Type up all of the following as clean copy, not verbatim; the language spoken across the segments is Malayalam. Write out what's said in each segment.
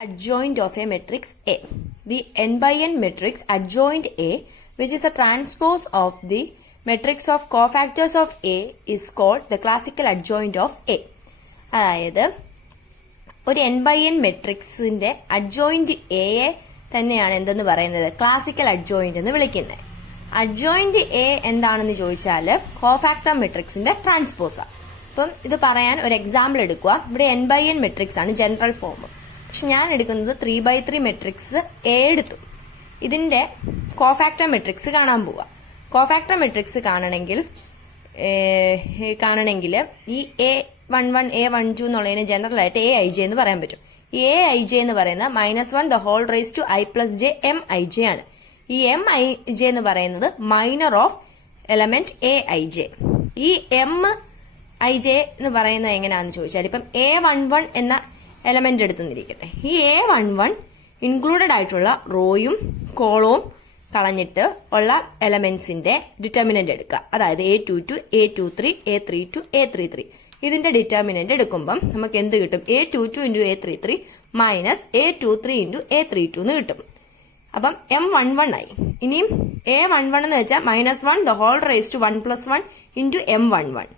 Adjoint of a matrix A. The n by n matrix adjoint A, which is a transpose of the matrix of cofactors of A, is called the classical adjoint of A. അതായത് ഒരു n by n മെട്രിക്സിന്റെ അഡ്ജോയിന്റ് എയെ തന്നെയാണ് എന്തെന്ന് പറയുന്നത്, ക്ലാസിക്കൽ അഡ്ജോയിന്റ് എന്ന് വിളിക്കുന്നത്. അഡ്ജോയിന്റ് എ എന്താണെന്ന് ചോദിച്ചാൽ കോഫാക്ടർ മെട്രിക്സിന്റെ ട്രാൻസ്പോസാ. അപ്പം ഇത് പറയാൻ ഒരു എക്സാമ്പിൾ എടുക്കുക. ഇവിടെ n by n മെട്രിക്സ് ആണ് ജനറൽ ഫോം. പക്ഷെ ഞാൻ എടുക്കുന്നത് 3x3 മെട്രിക്സ് എ എടുത്തു. ഇതിന്റെ കോഫാക്ടർ മെട്രിക്സ് കാണാൻ പോവാ. കോഫാക്ടർ മെട്രിക്സ് കാണണമെങ്കിൽ ഈ A11 A12 എന്നുള്ളതിന് ജനറൽ ആയിട്ട് Aij എന്ന് പറയാൻ പറ്റും. ഈ Aij എന്ന് പറയുന്ന -1 the whole raised to I plus j Mij ആണ്. ഈ Mij എന്ന് പറയുന്നത് മൈനർ ഓഫ് എലമെന്റ് Aij. ഈ Mij എന്ന് പറയുന്നത് എങ്ങനെയാണെന്ന് ചോദിച്ചാൽ ഇപ്പം A11 എന്ന എലമെന്റ് എടുത്തുന്നിരിക്കട്ടെ. ഈ A11 ഇൻക്ലൂഡഡ് ആയിട്ടുള്ള റോയും കോളവും കളഞ്ഞിട്ട് ഉള്ള എലമെന്റ്സിന്റെ ഡിറ്റർമിനന്റ് എടുക്കുക. അതായത് A22 A23 A32 A33 ഇതിന്റെ ഡിറ്റർമിനന്റ് എടുക്കുമ്പം നമുക്ക് എന്ത് കിട്ടും? A22 × A33 minus A23 × A32 എന്ന് കിട്ടും. അപ്പം M11 ആയി. ഇനിയും A11 എന്ന് വെച്ചാൽ -1 the whole raised to 1 plus 1 × M11.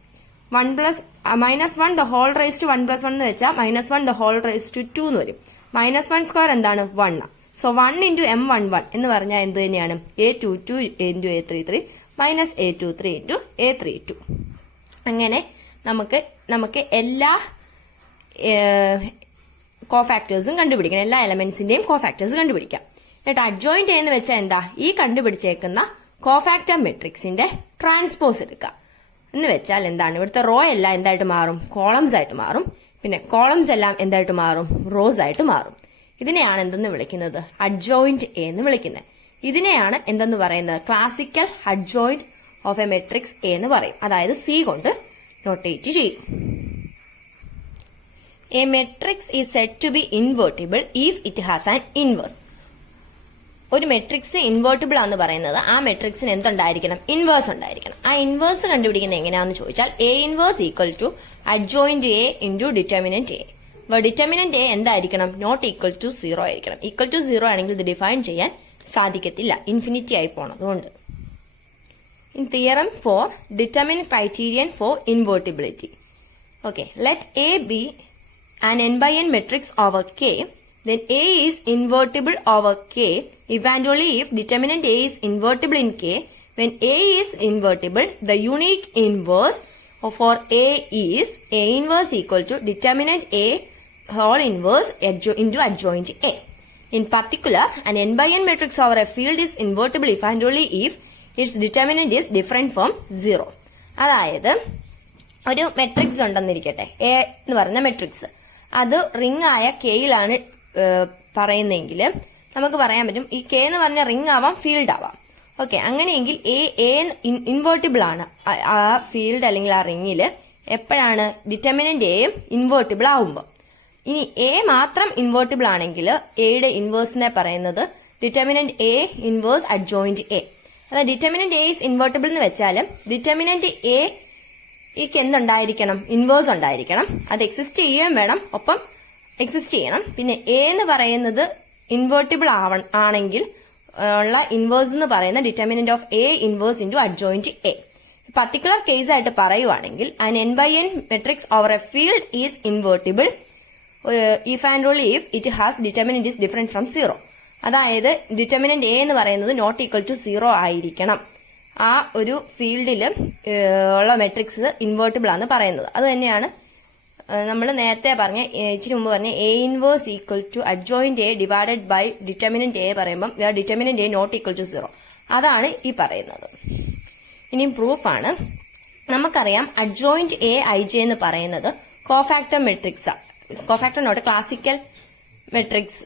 -1 the whole raised to 1 plus 1 എന്ന് വെച്ചാൽ -1 the whole raised to 2 എന്ന് വരും. -1 സ്ക്വയർ എന്താണ്? 1. സോ 1 × M11 എന്ന് പറഞ്ഞാൽ എന്ത് തന്നെയാണ്? A22 × A33 minus A23 × A32. അങ്ങനെ നമുക്ക് എല്ലാ കോഫാക്ടേഴ്സും കണ്ടുപിടിക്കണം. എല്ലാ എലമെന്റ്സിന്റെയും കോഫാക്ടേഴ്സ് കണ്ടുപിടിക്കാം. എന്നിട്ട് അഡ്ജോയിന്റ് എന്ന് വെച്ചാൽ എന്താ? ഈ കണ്ടുപിടിച്ചേക്കുന്ന കോഫാക്ടർ മെട്രിക്സിന്റെ ട്രാൻസ്പോസ് എടുക്കുക. എന്ന് വെച്ചാൽ എന്താണ്? ഇവിടുത്തെ റോ എല്ലാം എന്തായിട്ട് മാറും? കോളംസ് ആയിട്ട് മാറും. പിന്നെ കോളംസ് എല്ലാം എന്തായിട്ട് മാറും? റോസ് ആയിട്ട് മാറും. ഇതിനെയാണ് എന്തെന്ന് വിളിക്കുന്നത്? അഡ്ജോയിന്റ് എ എന്ന് വിളിക്കുന്നത്. ഇതിനെയാണ് എന്തെന്ന് പറയുന്നത്? Classical adjoint of A matrix A എന്ന് പറയും. അതായത് സി കൊണ്ട് നോട്ടേറ്റ് ചെയ്യും. A matrix is said to be invertible if it has an inverse. ഒരു മെട്രിക്സ് ഇൻവേർട്ടിബിൾ ആണെന്ന് പറയുന്നത് ആ മെട്രിക്സിന് എന്തുണ്ടായിരിക്കണം? ഇൻവേഴ്സ് ഉണ്ടായിരിക്കണം. ആ ഇൻവേഴ്സ് കണ്ടുപിടിക്കുന്നത് എങ്ങനെയാണെന്ന് ചോദിച്ചാൽ A inverse equal to adjoint A into determinant A. അപ്പോൾ ഡിറ്റർമിനന്റ് എ എന്തായിരിക്കണം? നോട്ട് ഈക്വൽ ടു 0 ആയിരിക്കണം. ഈക്വൽ ടു 0 ആണെങ്കിൽ ഇത് ഡിഫൈൻ ചെയ്യാൻ സാധിക്കത്തില്ല, ഇൻഫിനിറ്റി ആയി പോണതുകൊണ്ട്. In theorem 4, determine criterion for invertibility. Okay, let A be an n by n matrix over K, then A is invertible over K if and only if determinant A is invertible in K. When A is invertible, the unique inverse for A is A inverse equal to determinant A whole inverse into adjoint A. In particular, an n by n matrix over a field is invertible if and only if its determinant is different from 0. അതായത് ഒരു മെട്രിക്സ് ഉണ്ടെന്നിരിക്കട്ടെ, എ എന്ന് പറയുന്ന മെട്രിക്സ്. അത് റിംഗ് ആയ കെയിലാണ് പറയുന്നതെങ്കിൽ നമുക്ക് പറയാൻ പറ്റും ഈ കെ എന്ന് പറഞ്ഞ റിംഗ് ആവാം, ഫീൽഡ് ആവാം. ഓക്കെ, അങ്ങനെയെങ്കിൽ എ ഇൻവേർട്ടിബിൾ ആണ് ആ ഫീൽഡ് അല്ലെങ്കിൽ ആ റിംഗിൽ എപ്പോഴാണ്? ഡിറ്റർമിനന്റ് എയും ഇൻവേർട്ടിബിൾ ആവുമ്പോൾ. ഇനി എ മാത്രം ഇൻവേർട്ടിബിൾ ആണെങ്കിൽ എയുടെ ഇൻവേഴ്സിനെ പറയുന്നത് determinant A inverse adjoint A. അതായത് ഡിറ്റർമിനന്റ് എ ഇസ് ഇൻവേർട്ടിബിൾ എന്ന് വെച്ചാൽ ഡിറ്റർമിനന്റ് എക്ക് എന്തുണ്ടായിരിക്കണം? ഇൻവേഴ്സ് ഉണ്ടായിരിക്കണം. അത് എക്സിസ്റ്റ് ചെയ്യുകയും വേണം, ഒപ്പം എക്സിസ്റ്റ് ചെയ്യണം. പിന്നെ എ എന്ന് പറയുന്നത് ഇൻവേർട്ടിബിൾ ആണെങ്കിൽ ഉള്ള ഇൻവേഴ്സ് എന്ന് പറയുന്ന determinant of A inverse into adjoint A. Particular case ആയിട്ട് പറയുവാണെങ്കിൽ an n by n matrix over A field is invertible if and only if it has determinant is different from 0. അതായത് ഡിറ്റർമിനന്റ് എ എന്ന് പറയുന്നത് നോട്ട് ഈക്വൽ ടു 0 ആയിരിക്കണം. ആ ഒരു ഫീൽഡിൽ ഉള്ള മെട്രിക്സ് ഇൻവേർട്ടിബിൾ ആണെന്ന് പറയുന്നത്. അത് തന്നെയാണ് നമ്മൾ നേരത്തെ പറഞ്ഞ, ഇച്ചിരി മുമ്പ് പറഞ്ഞ A inverse equal to adjoint A divided by determinant A പറയുമ്പം determinant A not equal to 0. അതാണ് ഈ പറയുന്നത്. ഇനിയും പ്രൂഫാണ്. നമുക്കറിയാം അഡ്ജോയിന്റ് എ ഐ ജെ എന്ന് പറയുന്നത് കോഫാക്ടർ മെട്രിക്സ് ആണ്. Cofactor not classical matrix,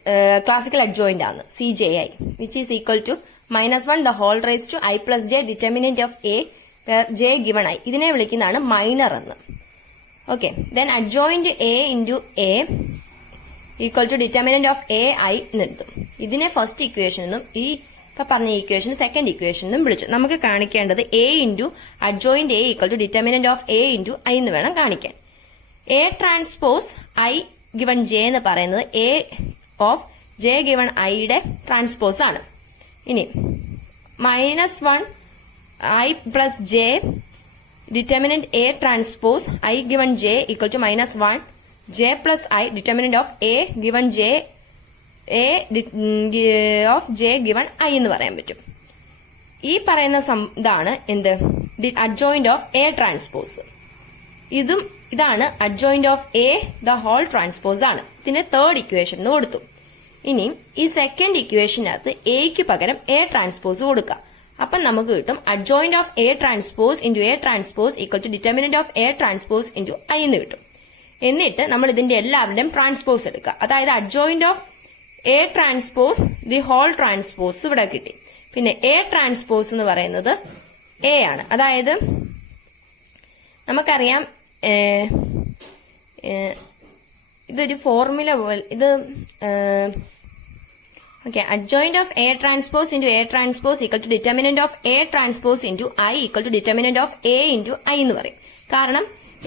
classical adjoint ആണ് CJI, which is equal to -1 the whole raised to I plus j determinant of A where j given I. ഇതിനെ വിളിക്കുന്നതാണ് മൈനർ എന്ന്. Okay, then adjoint A into A equal to determinant of A I എന്നെടുത്തു. ഇതിനെ ഫസ്റ്റ് ഇക്വേഷൻ എന്നും ഈ ഇപ്പൊ പറഞ്ഞ ഇക്വേഷൻ സെക്കൻഡ് ഇക്വേഷൻ എന്നും വിളിച്ചു. നമുക്ക് കാണിക്കേണ്ടത് A into adjoint A equal to determinant of A into I എന്ന് വേണം കാണിക്കാൻ. A transpose I given J എന്ന് പറയുന്നത് എ ഓഫ് ജെ ഗിവൺ ഐയുടെ ട്രാൻസ്പോസ് ആണ്. ഇനി -1 I plus J determinant A transpose I given J equal to -1 J plus I determinant of A given J A of J given I എന്ന് പറയാൻ പറ്റും. ഈ പറയുന്ന ഇതാണ് എന്ത് അഡ്ജോയിന്റ് ഓഫ് എ ട്രാൻസ്പോസ്. ഇതാണ് adjoint of A the whole transpose ആണ്. ഇതിന് തേർഡ് ഇക്വേഷൻ എന്ന് കൊടുത്തു. ഇനി ഈ സെക്കൻഡ് ഇക്വേഷനകത്ത് എക്ക് പകരം എ ട്രാൻസ്പോസ് കൊടുക്കാം. അപ്പം നമുക്ക് കിട്ടും adjoint of A transpose into A transpose equal to determinant of A transpose into I എന്ന് കിട്ടും. എന്നിട്ട് നമ്മൾ ഇതിന്റെ എല്ലാവരുടെയും ട്രാൻസ്പോസ് എടുക്കുക. അതായത് adjoint of A transpose the whole transpose ഇവിടെ കിട്ടി. പിന്നെ എ ട്രാൻസ്പോസ് എന്ന് പറയുന്നത് എ ആണ്. അതായത് നമുക്കറിയാം ഇതൊരു ഫോർമുല പോലെ ഇത് okay. Adjoint of A transpose into A transpose equal to determinant of A transpose into I equal to determinant of A into I എന്ന് പറയും. കാരണം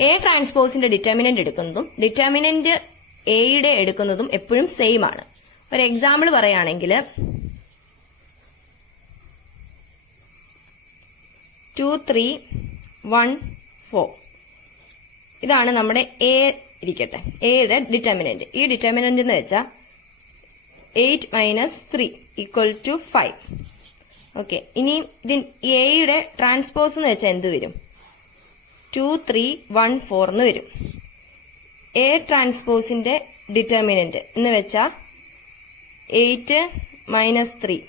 എ ട്രാൻസ്പോസിന്റെ ഡിറ്റർമിനന്റ് എടുക്കുന്നതും ഡിറ്റർമിനന്റ് എയുടെ എടുക്കുന്നതും എപ്പോഴും സെയിം ആണ്. ഒരു എക്സാമ്പിൾ പറയുകയാണെങ്കിൽ 2, 3, 1, 4 ഇതാണ് നമ്മുടെ എ ഇരിക്കട്ടെ, എയുടെ ഡിറ്റർമിനന്റ്. ഈ ഡിറ്റർമിനന്റ് എന്ന് വെച്ചാൽ 8 - 3 ഈക്വൽ ടു 5. ഓക്കെ. ഇനി എയുടെ ട്രാൻസ്പോസ് എന്ന് വെച്ചാൽ എന്ത് വരും? 2, 3, 1, 4 എന്ന് വരും. എ ട്രാൻസ്പോസിന്റെ ഡിറ്റർമിനന്റ് എന്ന് വെച്ചാൽ 8 - 3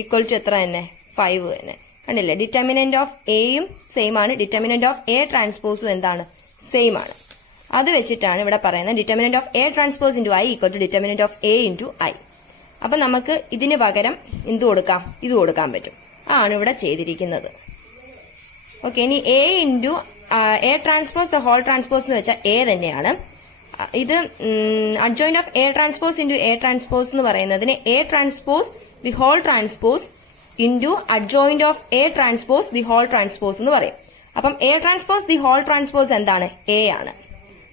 ഈക്വൽ ടു എത്ര തന്നെ? 5 തന്നെ. കണ്ടില്ലേ? ഡിറ്റർമിനന്റ് ഓഫ് എയും സെയിം ആണ്, ഡിറ്റർമിനന്റ് ഓഫ് എ ട്രാൻസ്പോസും എന്താണ്? സെയിം ആണ്. അത് വെച്ചിട്ടാണ് ഇവിടെ പറയുന്നത് determinant of A transpose into I equal to determinant of A into I. അപ്പൊ നമുക്ക് ഇതിന് പകരം എന്ത് കൊടുക്കാം? ഇത് കൊടുക്കാൻ പറ്റും. ആണ് ഇവിടെ ചെയ്തിരിക്കുന്നത്. ഓക്കെ. ഇനി A into A transpose the whole transpose എന്ന് വെച്ചാൽ എ തന്നെയാണ്. ഇത് adjoint of A transpose into A transpose എന്ന് പറയുന്നതിന് A transpose the whole transpose into adjoint of A transpose the whole transpose എന്ന് പറയും. അപ്പം A transpose the whole transpose എന്താണ്? എ ആണ്.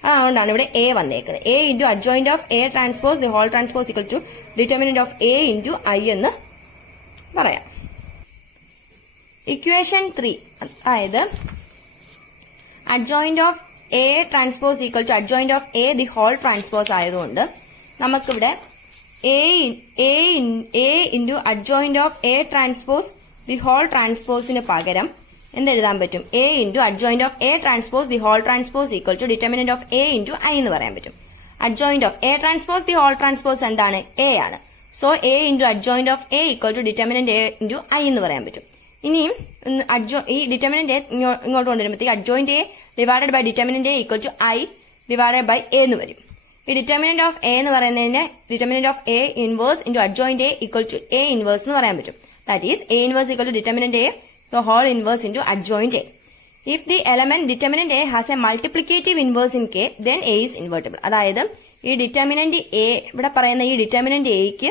അതുകൊണ്ടാണ് ഇവിടെ എ വന്നേക്കുന്നത്. A into adjoint of A transpose the whole transpose equal to determinant of A into I എന്ന് പറയാം. ഇക്വേഷൻ 3 അതായത് adjoint of A transpose equal to adjoint of A the whole transpose ആയതുകൊണ്ട് നമുക്കിവിടെ A into adjoint of A transpose the whole ട്രാൻസ്പോസിന് പകരം എന്തെഴുതാൻ പറ്റും? A into adjoint of A transpose the whole transpose equal to determinant of A into I എന്ന് പറയാൻ പറ്റും. Adjoint of A transpose the whole transpose എന്താണ്? എ ആണ്. So A into adjoint of A equal to determinant A into I എന്ന് പറയാൻ പറ്റും. ഇനിയും ഈ ഡിറ്റർമിനന്റ് എ ഇങ്ങോട്ട് കൊണ്ടുവരുമ്പോഴത്തേക്ക് adjoint A divided by determinant A equal to I divided by A എന്ന് വരും. ഈ ഡിറ്റർമിനന്റ് ഓഫ് എ എന്ന് പറയുന്നതിന് determinant of A inverse into adjoint A equal to A inverse എന്ന് പറയാൻ പറ്റും. That is A inverse equal to determinant A the whole inverse into adjoint A. If the element determinant A has a multiplicative inverse in K, then A is invertible. അതായത് ഈ ഡിറ്റർമിനന്റ് എ ഇവിടെ പറയുന്ന ഈ ഡിറ്റർമിനന്റ് എക്ക്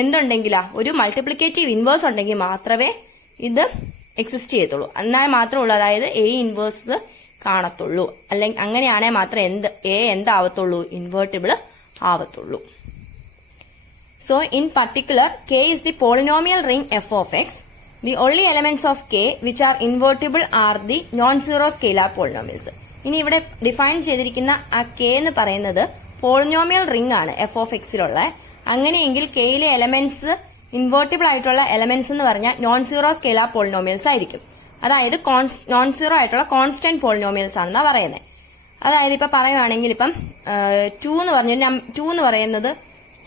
എന്തുണ്ടെങ്കിലാ ഒരു മൾട്ടിപ്ലിക്കേറ്റീവ് ഇൻവേഴ്സ് ഉണ്ടെങ്കിൽ മാത്രമേ ഇത് എക്സിസ്റ്റ് ചെയ്യത്തുള്ളൂ. എന്നാൽ മാത്രമേ ഉള്ളൂ, അതായത് എ ഇൻവേഴ്സ് കാണത്തുള്ളൂ. അല്ലെങ്കിൽ അങ്ങനെയാണെങ്കിൽ മാത്രമേ എന്താവത്തുള്ളൂ? Invertible ആവത്തുള്ളൂ. So in particular, K is the polynomial ring f of x. The only elements of K which are invertible are the non-zero scalar polynomials. ഇനി ഇവിടെ ഡിഫൈൻ ചെയ്തിരിക്കുന്ന ആ K എന്ന് പറയുന്നത് പോളിനോമിയൽ റിംഗ് ആണ് എഫ് ഓഫ് എക്സിലുള്ള. അങ്ങനെയെങ്കിൽ കെയിലെ എലമെന്റ്സ് ഇൻവേർട്ടിബിൾ ആയിട്ടുള്ള എലമെന്റ്സ് എന്ന് പറഞ്ഞാൽ നോൺ സീറോ സ്കേലാർ പോളിനോമിയൽസ് ആയിരിക്കും. അതായത് നോൺ സീറോ ആയിട്ടുള്ള കോൺസ്റ്റന്റ് പോളിനോമിയൽസ് ആണെന്നാ പറയുന്നത്. അതായത് ഇപ്പൊ പറയുവാണെങ്കിൽ ഇപ്പം 2 എന്ന് പറയുന്നത്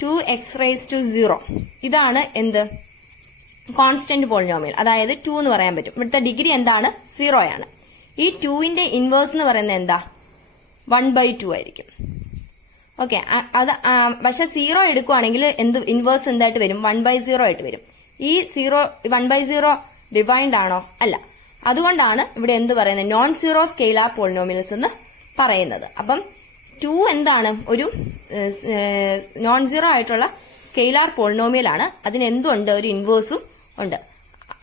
2x⁻⁴ ഇതാണ് എന്ത്? Constant polynomial. അതായത് 2 എന്ന് പറയാൻ പറ്റും. ഇവിടുത്തെ ഡിഗ്രി എന്താണ്? 0 ആണ്. ഈ 2ന്റെ ഇൻവേഴ്സ് എന്ന് പറയുന്നത് എന്താ? 1/2 ആയിരിക്കും. ഓക്കെ. അത് പക്ഷെ 0 എടുക്കുവാണെങ്കിൽ ഇൻവേഴ്സ് എന്തായിട്ട് വരും? 1/0 ആയിട്ട് വരും. ഈ 1/0 ഡിഫൈൻഡ് ആണോ? അല്ല. അതുകൊണ്ടാണ് ഇവിടെ എന്ത് പറയുന്നത്? നോൺ സീറോ സ്കെയിലാർ പോളിനോമിയൽസ് എന്ന് പറയുന്നത്. അപ്പം 2 എന്താണ്? ഒരു നോൺ സീറോ ആയിട്ടുള്ള സ്കെയിലാർ പോളിനോമിയൽ ആണ്. അതിന് എന്തുണ്ട്? ഒരു ഇൻവേഴ്സും ഉണ്ട്.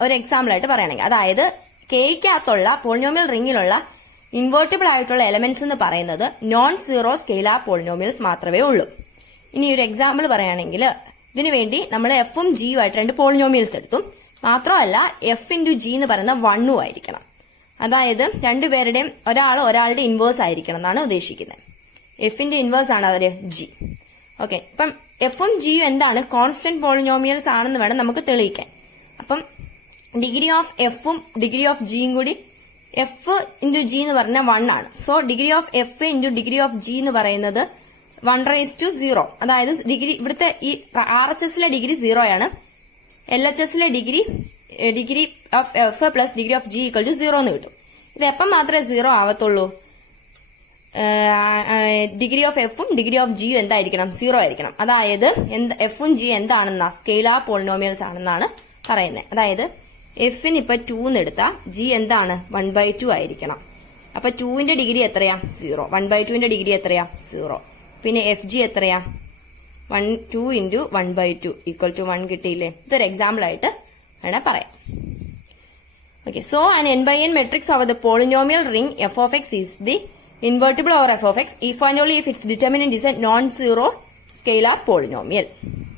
ഒരു എക്സാമ്പിൾ ആയിട്ട് പറയുകയാണെങ്കിൽ, അതായത് കെയ്ക്കകത്തുള്ള പോളിനോമിയൽ റിംഗിലുള്ള ഇൻവേർട്ടിബിൾ ആയിട്ടുള്ള എലമെന്റ്സ് എന്ന് പറയുന്നത് നോൺ സീറോ സ്കെയിലാർ പോളിനോമിയൽസ് മാത്രമേ ഉള്ളൂ. ഇനി ഒരു എക്സാമ്പിൾ പറയുകയാണെങ്കിൽ ഇതിനു വേണ്ടി നമ്മൾ എഫും ജിയും ആയിട്ട് 2 പോളിനോമിയൽസ് എടുത്തു. മാത്രമല്ല എഫ് ഇൻറ്റു ജി എന്ന് പറയുന്ന 1 ആയിരിക്കണം. അതായത് രണ്ടുപേരുടെയും ഒരാളുടെ ഇൻവേഴ്സ് ആയിരിക്കണം എന്നാണ് ഉദ്ദേശിക്കുന്നത്. എഫിന്റെ ഇൻവേഴ്സ് ആണ് അവര് ജി. ഓക്കെ, അപ്പം എഫും ജിയും എന്താണ്? കോൺസ്റ്റന്റ് പോളിനോമിയൽസ് ആണെന്ന് വേണം നമുക്ക് തെളിയിക്കാൻ. അപ്പം ഡിഗ്രി ഓഫ് എഫും ഡിഗ്രി ഓഫ് ജിയും കൂടി എഫ് ഇൻറ്റു ജി എന്ന് പറഞ്ഞാൽ 1 ആണ്. So degree of F into degree of G എന്ന് പറയുന്നത് 1/0. അതായത് ഡിഗ്രി ഇവിടുത്തെ ഈ RHSലെ ഡിഗ്രി 0 ആണ്. LHSലെ degree of F plus degree of G equal to 0 എന്ന് കിട്ടും. ഇത് എപ്പം മാത്രമേ 0 ആവത്തുള്ളൂ? ഡിഗ്രി ഓഫ് എഫും ഡിഗ്രി ഓഫ് ജിയും എന്തായിരിക്കണം? 0 ആയിരിക്കണം. അതായത് എഫും ജി എന്താണെന്നാ? സ്കെയിലാർ പോളിനോമിയൽസ് ആണെന്നാണ് പറയുന്നത്. അതായത് എഫിന് ഇപ്പൊ 2 എന്ന് എടുത്താൽ ജി എന്താണ്? 1/2 ആയിരിക്കണം. അപ്പൊ 2ന്റെ ഡിഗ്രി എത്രയാ? 0. 1/2ന്റെ ഡിഗ്രി എത്രയാ? 0. പിന്നെ എഫ് ജി എത്രയാ? 2 ഇൻറ്റു 1/2 ഈക്വൽ ടു 1 കിട്ടിയില്ലേ? ഇതൊരു എക്സാമ്പിൾ ആയിട്ട് വേണേൽ പറയാം. Okay, so an n by n matrix over the polynomial ring f of x is the invertible over f of x if and only if its determinant is a non-zero scalar polynomial.